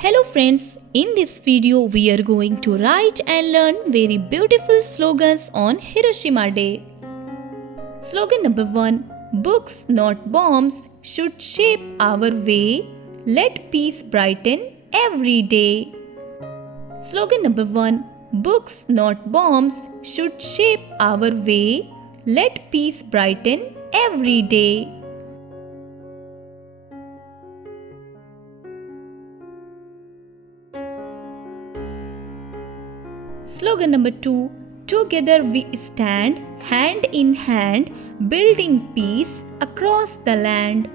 Hello friends, in this video we are going to write and learn very beautiful slogans on Hiroshima Day. Slogan number 1. Books not bombs should shape our way. Let peace brighten every day. Slogan number 1. Books not bombs should shape our way. Let peace brighten every day. Slogan number 2. Together we stand, hand in hand, building peace across the land.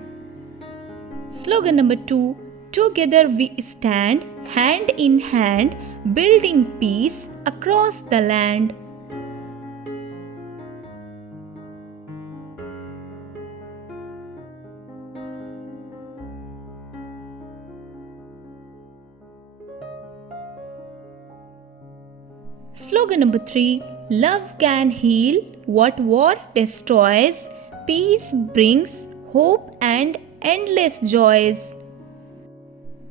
Slogan number 2. Together we stand, hand in hand, building peace across the land. Slogan number 3. Love can heal what war destroys. Peace brings hope and endless joys.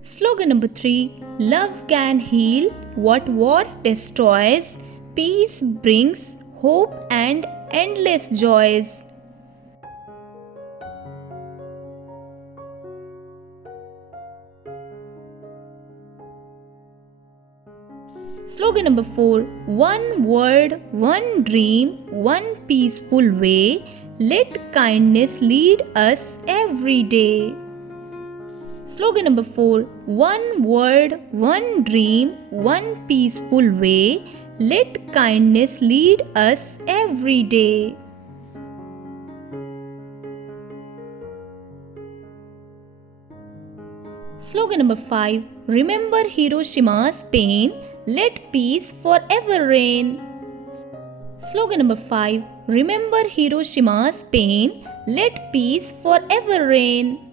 Slogan number 3. Love can heal what war destroys. Peace brings hope and endless joys. Slogan number 4. One word, one dream, one peaceful way. Let kindness lead us every day. Slogan number 4. One word, one dream, one peaceful way. Let kindness lead us every day. Slogan number 5. Remember Hiroshima's pain. Let peace forever reign. Slogan number 5. Remember Hiroshima's pain. Let peace forever reign.